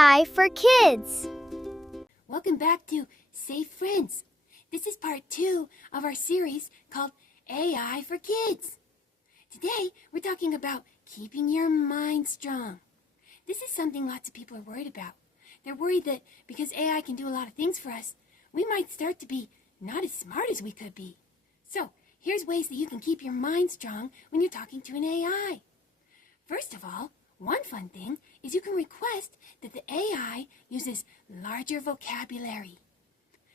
AI for Kids. Welcome back to Safe Friends. This is part 2 of our series called AI for Kids. Today, we're talking about keeping your mind strong. This is something lots of people are worried about. They're worried that because AI can do a lot of things for us, we might start to be not as smart as we could be. So, here's ways that you can keep your mind strong when you're talking to an AI. First of all, one fun thing is you can request that the AI uses larger vocabulary.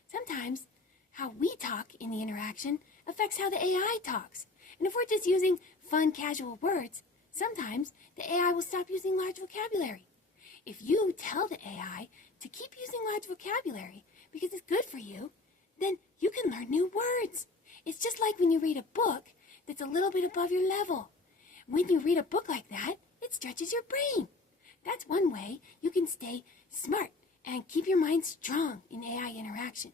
Sometimes how we talk in the interaction affects how the AI talks. And if we're just using fun, casual words, sometimes the AI will stop using large vocabulary. If you tell the AI to keep using large vocabulary because it's good for you, then you can learn new words. It's just like when you read a book that's a little bit above your level. When you read a book like that, it stretches your brain. That's one way you can stay smart and keep your mind strong in AI interaction.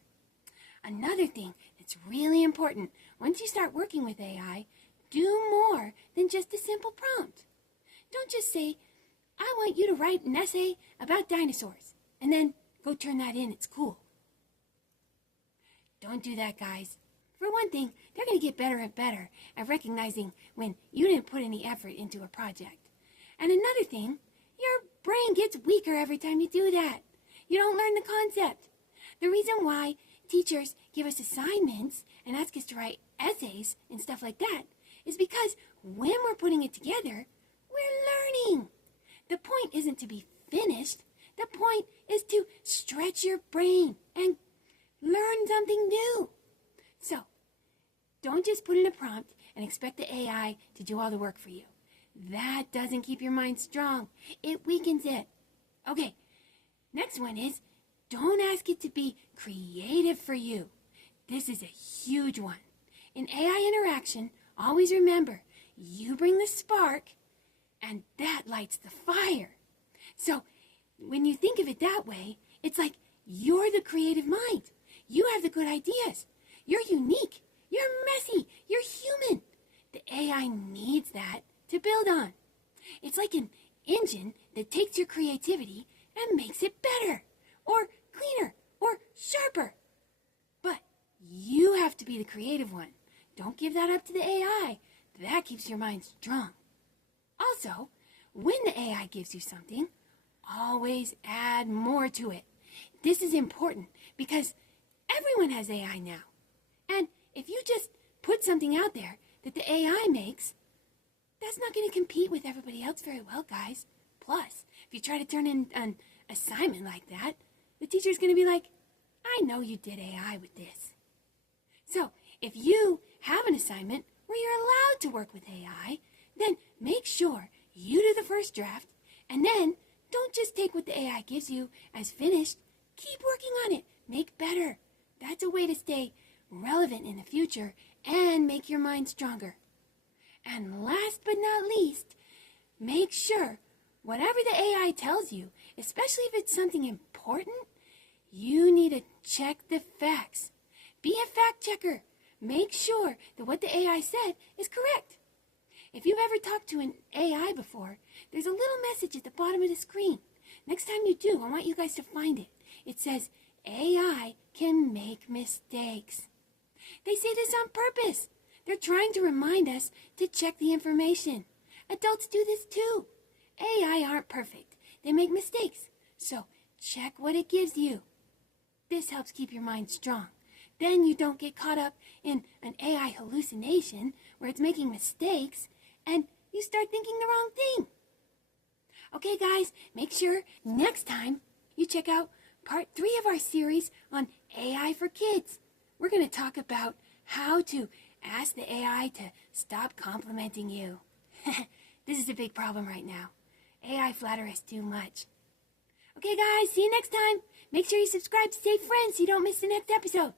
Another thing that's really important, once you start working with AI, do more than just a simple prompt. Don't just say, I want you to write an essay about dinosaurs, and then go turn that in at school. Don't do that, guys. For one thing, they're going to get better and better at recognizing when you didn't put any effort into a project. And another thing, your brain gets weaker every time you do that. You don't learn the concept. The reason why teachers give us assignments and ask us to write essays and stuff like that is because when we're putting it together, we're learning. The point isn't to be finished. The point is to stretch your brain and learn something new. So, don't just put in a prompt and expect the AI to do all the work for you. That doesn't keep your mind strong. It weakens it. Okay, next one is, don't ask it to be creative for you. This is a huge one. In AI interaction, always remember, you bring the spark, and that lights the fire. So, when you think of it that way, it's like you're the creative mind. You have the good ideas. You're unique. You're messy. You're human. The AI needs that to build on. It's like an engine that takes your creativity and makes it better, or cleaner, or sharper. But you have to be the creative one. Don't give that up to the AI. That keeps your mind strong. Also, when the AI gives you something, always add more to it. This is important because everyone has AI now. And if you just put something out there that the AI makes, that's not going to compete with everybody else very well, guys. Plus, if you try to turn in an assignment like that, the teacher's going to be like, I know you did AI with this. So, if you have an assignment where you're allowed to work with AI, then make sure you do the first draft, and then don't just take what the AI gives you as finished. Keep working on it. Make better. That's a way to stay relevant in the future and make your mind stronger. And last but not least, make sure whatever the AI tells you, especially if it's something important, you need to check the facts. Be a fact checker. Make sure that what the AI said is correct. If you've ever talked to an AI before, there's a little message at the bottom of the screen. Next time you do, I want you guys to find it. It says, AI can make mistakes. They say this on purpose. They're trying to remind us to check the information. Adults do this too. AI aren't perfect. They make mistakes. So check what it gives you. This helps keep your mind strong. Then you don't get caught up in an AI hallucination where it's making mistakes and you start thinking the wrong thing. Okay, guys, make sure next time you check out part 3 of our series on AI for Kids. We're going to talk about how to ask the AI to stop complimenting you. This is a big problem right now. AI flatter us too much. Okay, guys, see you next time. Make sure you subscribe to Safe Friends so you don't miss the next episode.